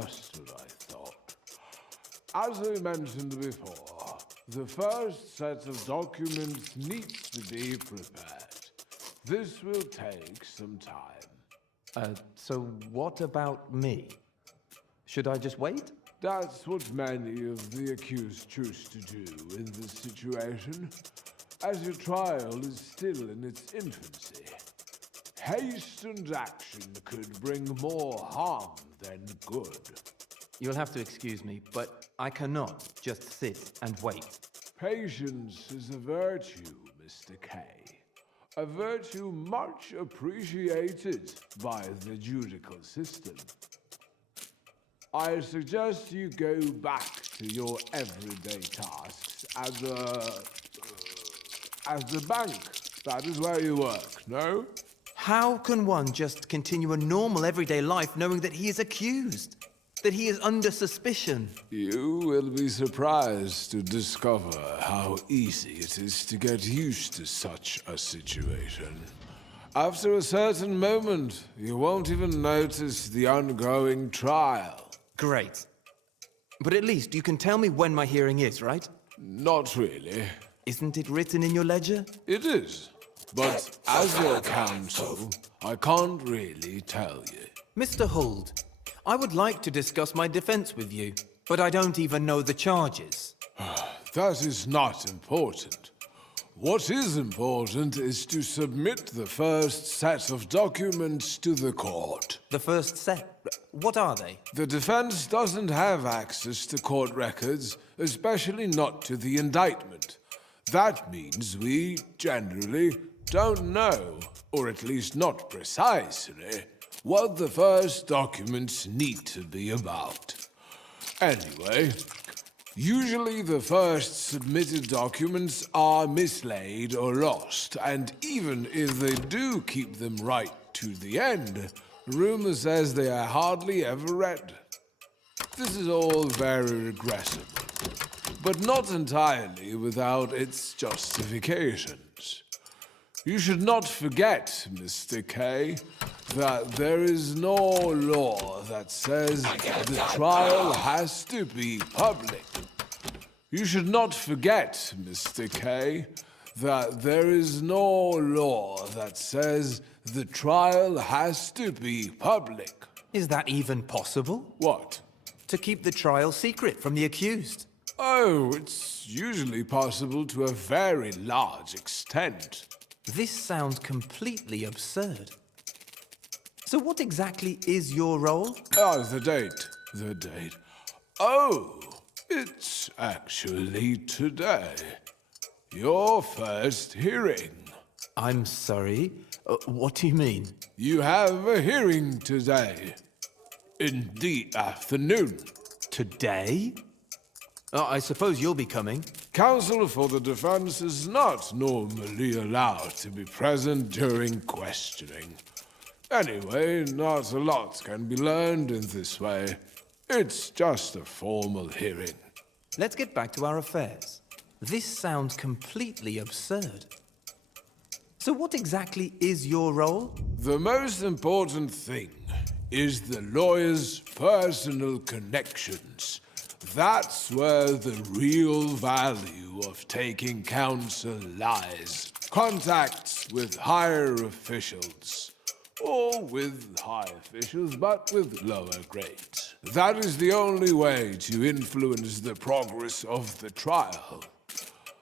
just what I thought. As I mentioned before, the first set of documents needs to be prepared. This will take some time. So what about me? Should I just wait? That's what many of the accused choose to do in this situation, as your trial is still in its infancy. Hastened action could bring more harm than good. You'll have to excuse me, but I cannot just sit and wait. Patience is a virtue, Mr. K. A virtue much appreciated by the judicial system. I suggest you go back to your everyday tasks at the bank. That is where you work, no? How can one just continue a normal everyday life knowing that he is accused? That he is under suspicion? You will be surprised to discover how easy it is to get used to such a situation. After a certain moment, you won't even notice the ongoing trial. Great. But at least you can tell me when my hearing is, right? Not really. Isn't it written in your ledger? It is. But as your counsel, I can't really tell you. Mr. Huld, I would like to discuss my defense with you, but I don't even know the charges. That is not important. What is important is to submit the first set of documents to the court. The first set? What are they? The defense doesn't have access to court records, especially not to the indictment. That means we, generally, don't know, or at least not precisely, what the first documents need to be about. Anyway, usually the first submitted documents are mislaid or lost, and even if they do keep them right to the end, rumor says they are hardly ever read. This is all very regressive, but not entirely without its justifications. You should not forget, Mr. K, that there is no law that says the trial has to be public. You should not forget, Mr. K, that there is no law that says the trial has to be public. Is that even possible? What? To keep the trial secret from the accused? Oh, it's usually possible to a very large extent. This sounds completely absurd. So what exactly is your role? Oh, the date. The date. Oh, it's actually today. Your first hearing. I'm sorry. What do you mean? You have a hearing today. In the afternoon. Today? I suppose you'll be coming. Counsel for the defense is not normally allowed to be present during questioning. Anyway, not a lot can be learned in this way. It's just a formal hearing. Let's get back to our affairs. This sounds completely absurd. So what exactly is your role? The most important thing is the lawyer's personal connections. That's where the real value of taking counsel lies. Contacts with higher officials. Or with high officials, but with lower grades. That is the only way to influence the progress of the trial.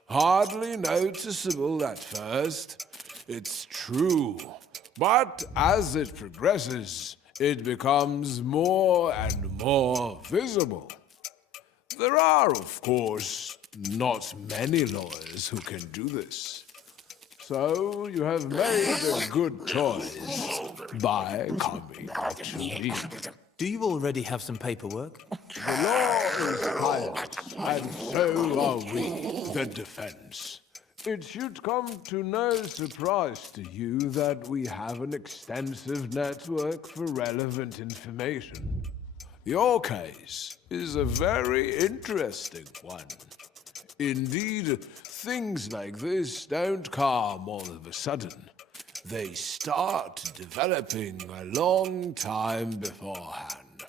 Hardly noticeable at first, it's true. But as it progresses, it becomes more and more visible. There are, of course, not many lawyers who can do this. So you have made a good choice by coming to me. Do you already have some paperwork? The law is silent, and so are we, the defense. It should come to no surprise to you that we have an extensive network for relevant information. Your case is a very interesting one. Indeed, things like this don't come all of a sudden. They start developing a long time beforehand.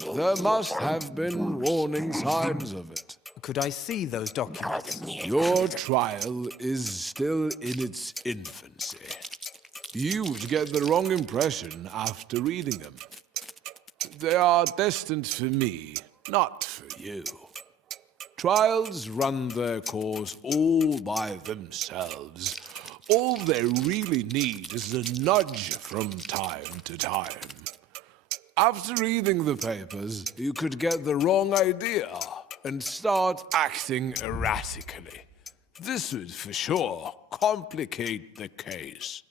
There must have been warning signs of it. Could I see those documents? Your trial is still in its infancy. You would get the wrong impression after reading them. They are destined for me, not for you. Trials run their course all by themselves. All they really need is a nudge from time to time. After reading the papers, you could get the wrong idea and start acting erratically. This would for sure complicate the case.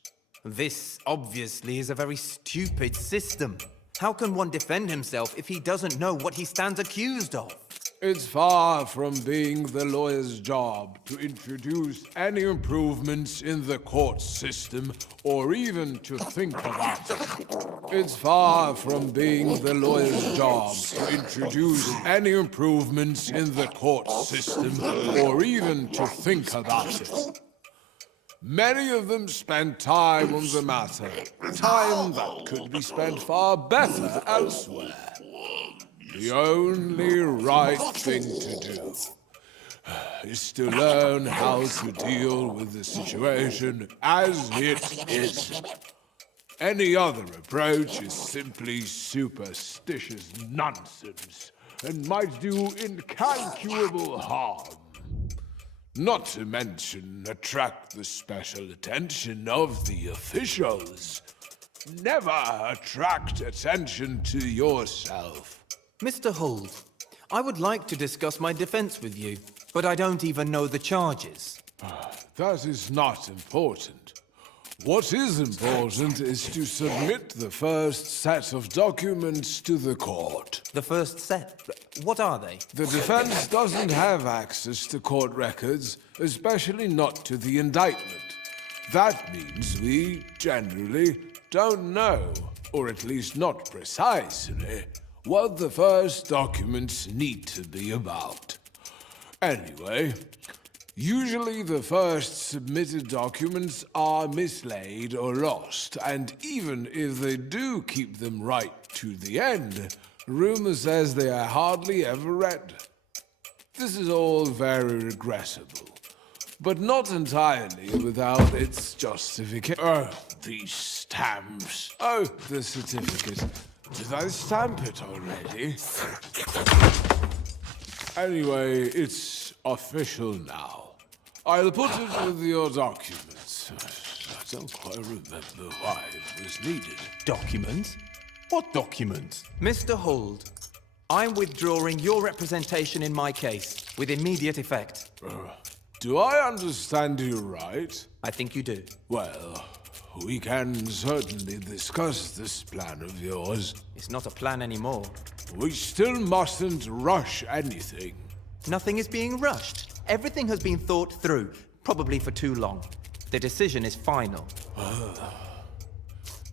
This obviously is a very stupid system. How can one defend himself if he doesn't know what he stands accused of? It's far from being the lawyer's job to introduce any improvements in the court system or even to think about it. It's far from being the lawyer's job to introduce any improvements in the court system or even to think about it. Many of them spend time on the matter, time that could be spent far better elsewhere. The only right thing to do is to learn how to deal with the situation as it is. Any other approach is simply superstitious nonsense and might do incalculable harm. Not to mention attract the special attention of the officials. Never attract attention to yourself. Mr. Holt, I would like to discuss my defense with you, but I don't even know the charges. That is not important. What is important is to submit the first set of documents to the court. The first set? What are they? The defense doesn't have access to court records, especially not to the indictment. That means we generally don't know, or at least not precisely, what the first documents need to be about. Anyway, usually the first submitted documents are mislaid or lost, and even if they do keep them right to the end, rumor says they are hardly ever read. This is all very regrettable, but not entirely without its justification. Oh, these stamps. Oh, the certificate. Did I stamp it already? Anyway, it's official now. I'll put it with your documents. I don't quite remember why it was needed. Documents? What documents? Mr. Holt, I'm withdrawing your representation in my case with immediate effect. Do I understand you right? I think you do. Well, we can certainly discuss this plan of yours. It's not a plan anymore. We still mustn't rush anything. Nothing is being rushed. Everything has been thought through, probably for too long. The decision is final.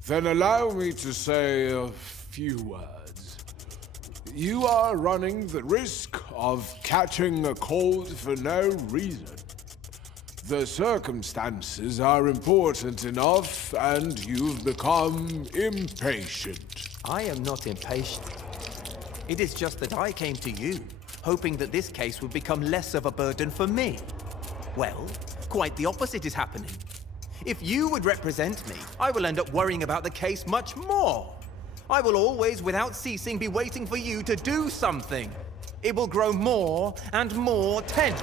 Then allow me to say a few words. You are running the risk of catching a cold for no reason. The circumstances are important enough, and you've become impatient. I am not impatient. It is just that I came to you, hoping that this case would become less of a burden for me. Well, quite the opposite is happening. If you would represent me, I will end up worrying about the case much more. I will always, without ceasing, be waiting for you to do something. It will grow more and more tense.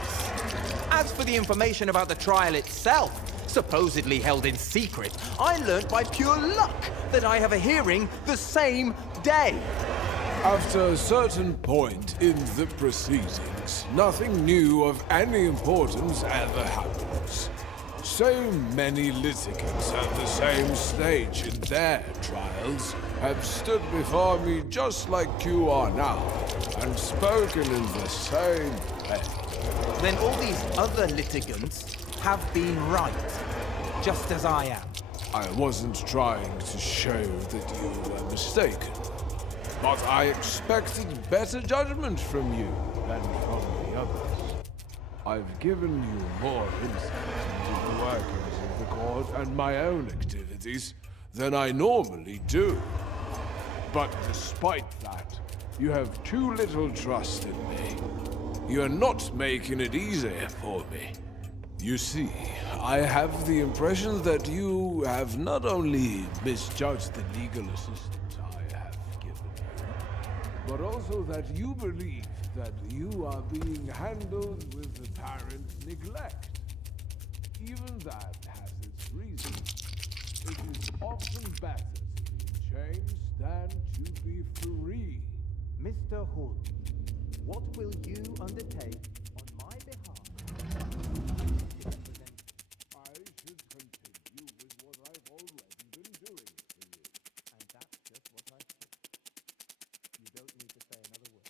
As for the information about the trial itself, supposedly held in secret, I learnt by pure luck that I have a hearing the same day. After a certain point in the proceedings, nothing new of any importance ever happens. So many litigants at the same stage in their trials have stood before me just like you are now, and spoken in the same way. Then all these other litigants have been right, just as I am. I wasn't trying to show that you were mistaken, but I expected better judgment from you than from the others. I've given you more insight into the workings of the court and my own activities than I normally do. But despite that, You have too little trust in me. You're not making it easy for me. You see, I have the impression that you have not only misjudged the legal assistance I have given you, but also that you believe that you are being handled with apparent neglect. Even that has its reasons. It is often better to be in chains than to be free. Mr. Hull, what will you undertake on my behalf? I should continue with what I've already been doing for you. And that's just what I said. You don't need to say another word.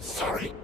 Sorry.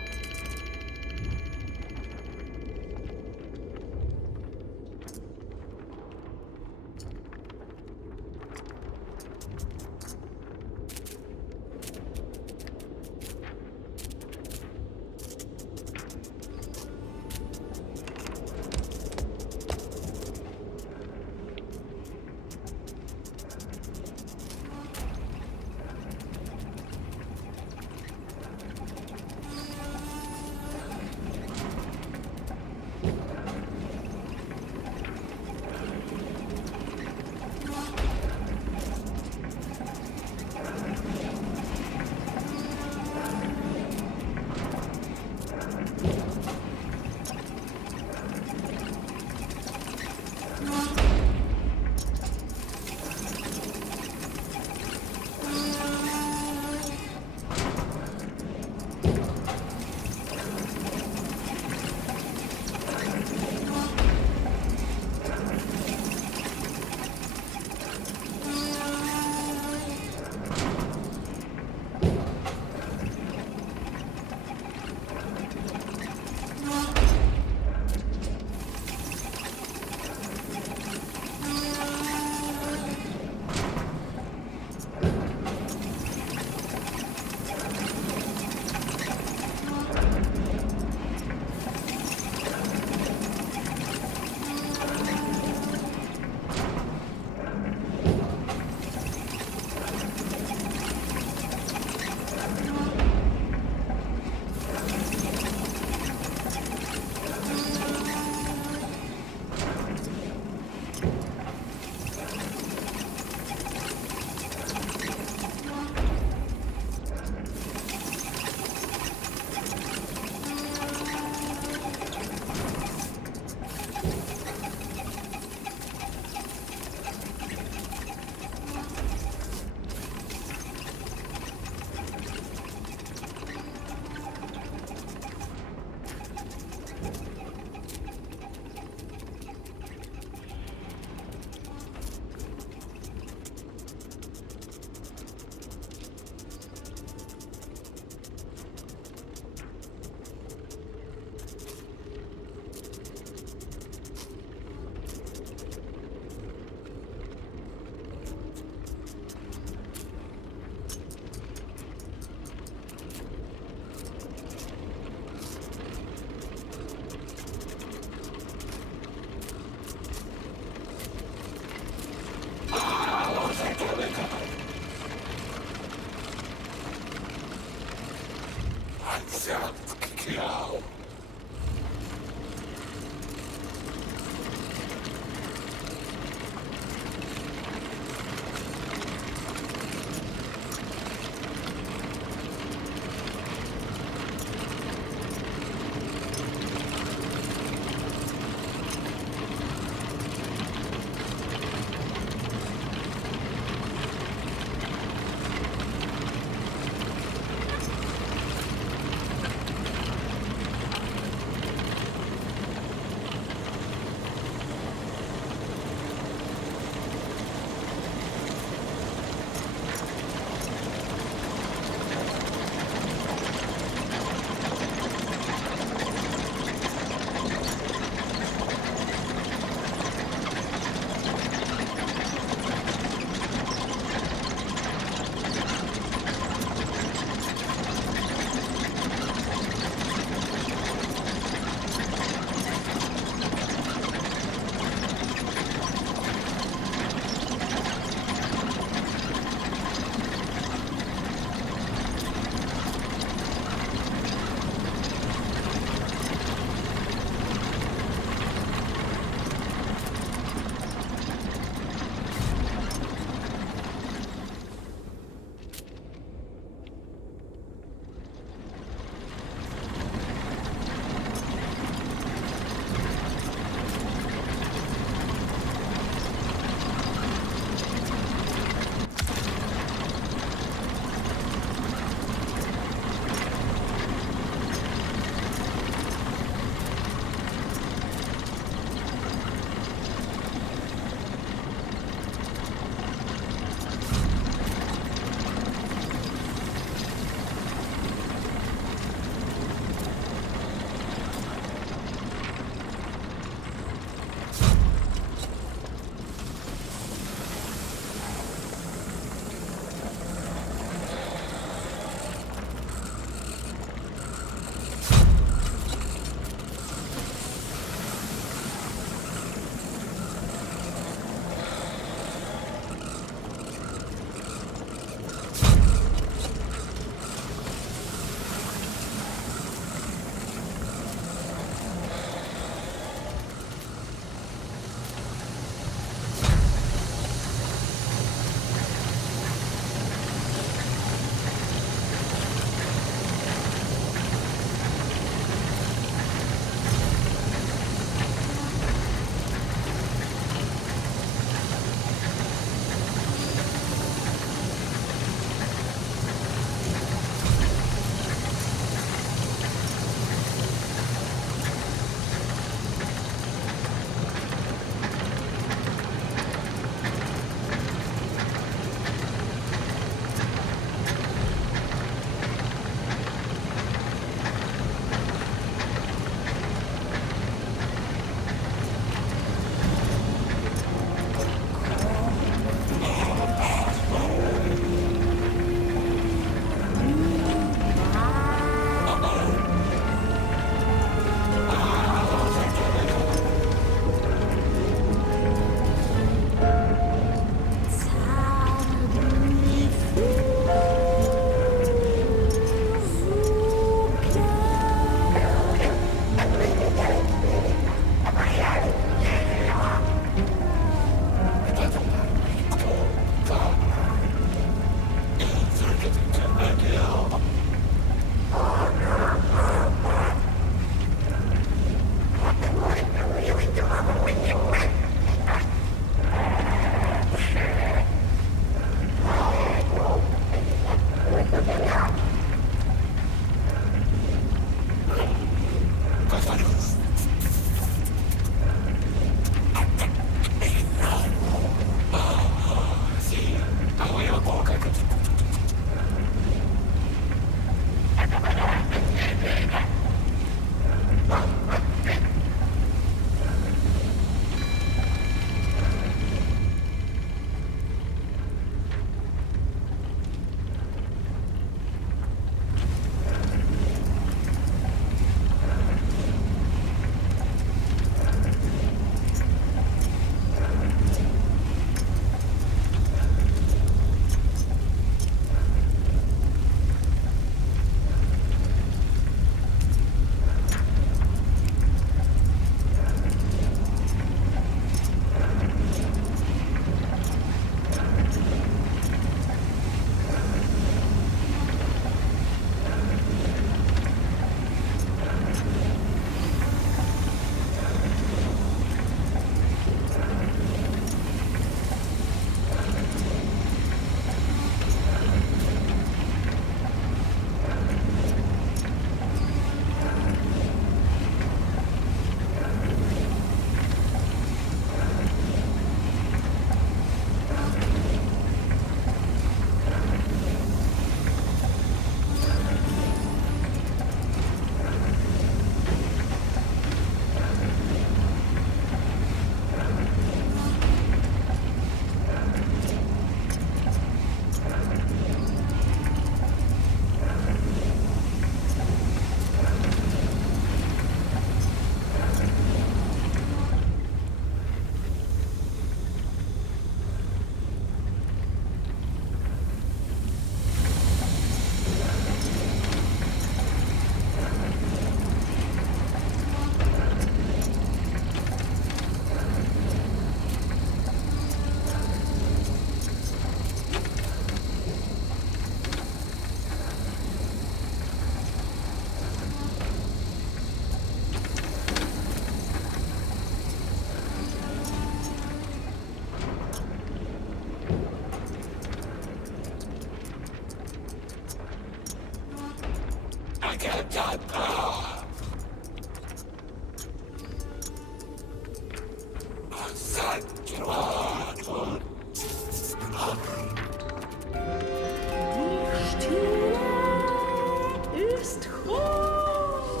Ist hoch.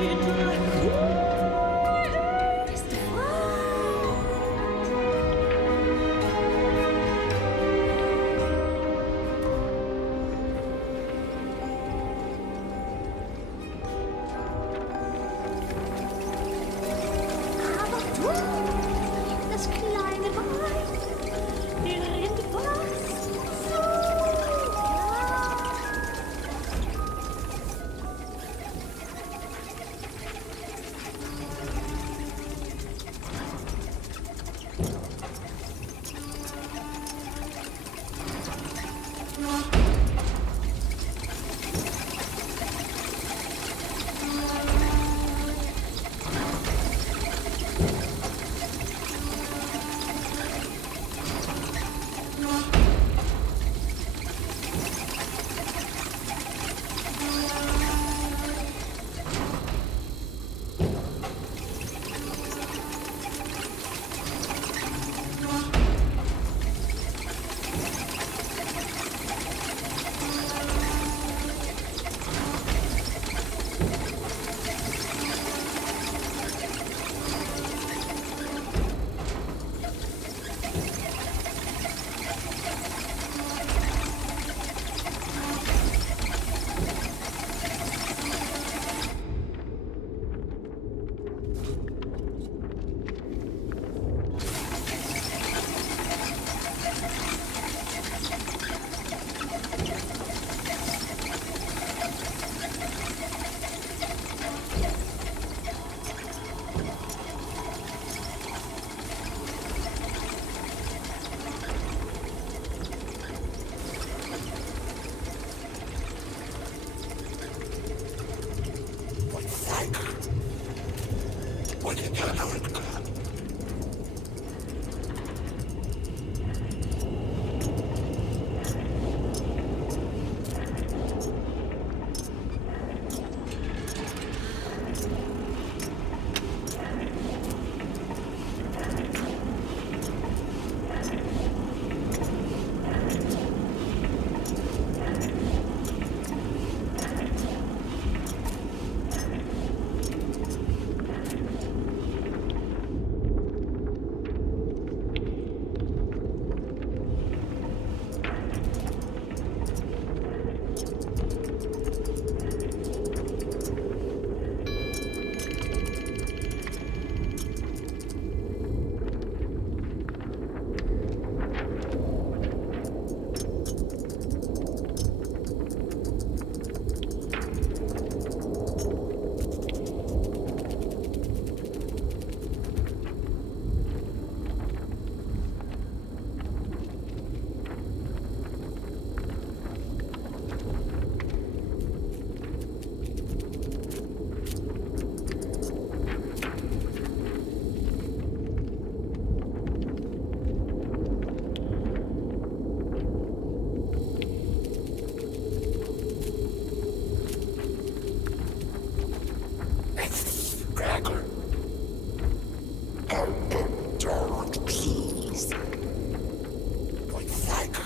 Die Ruhe ist frei. Aber du, das kleine Weib, irgendwas so. Gregor. Don't, please. Like psych.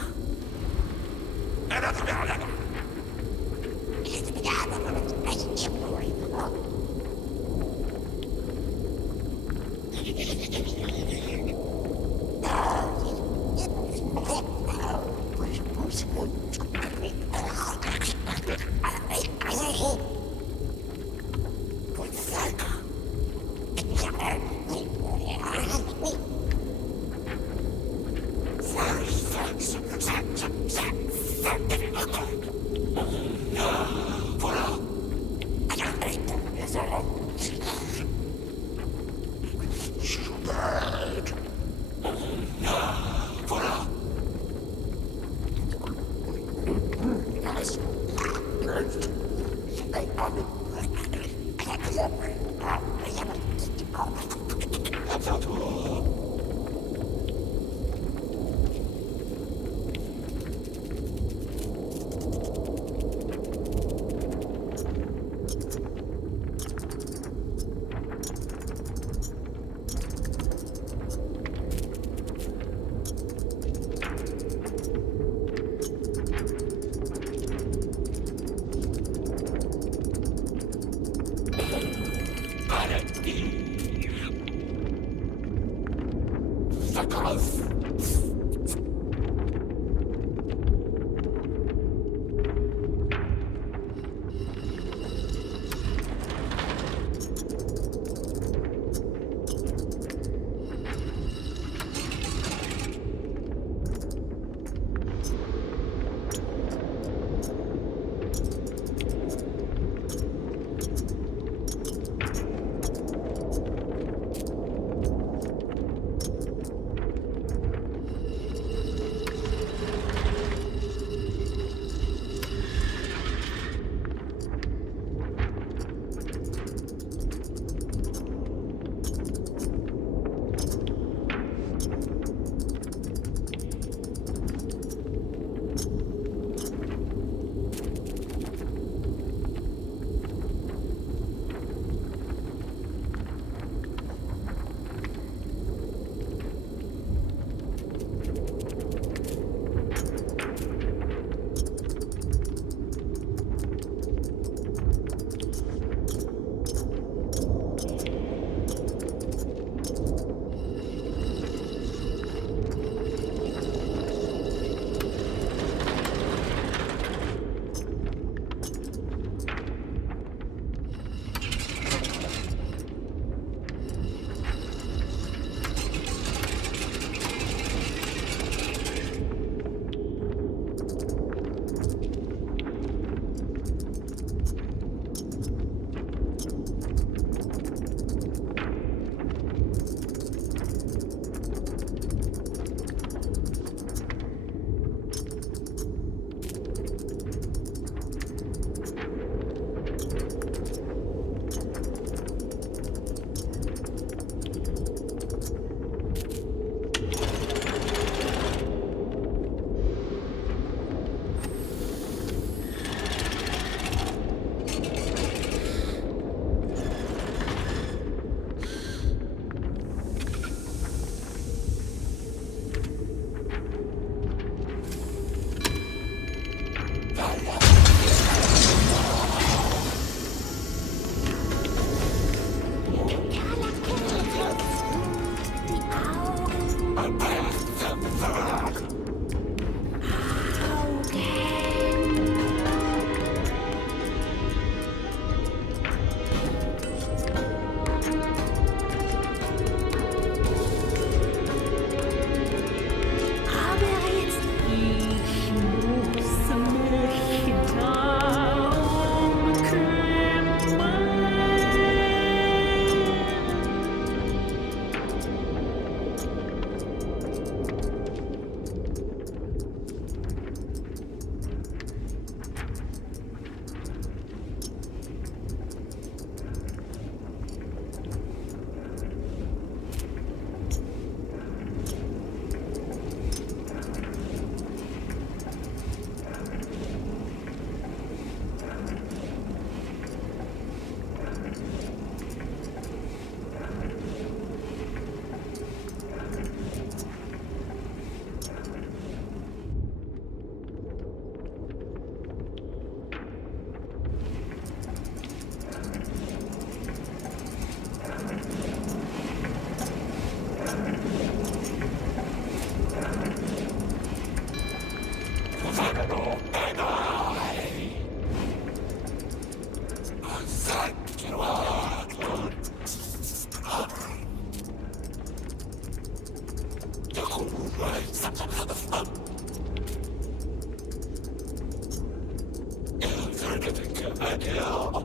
Terminating.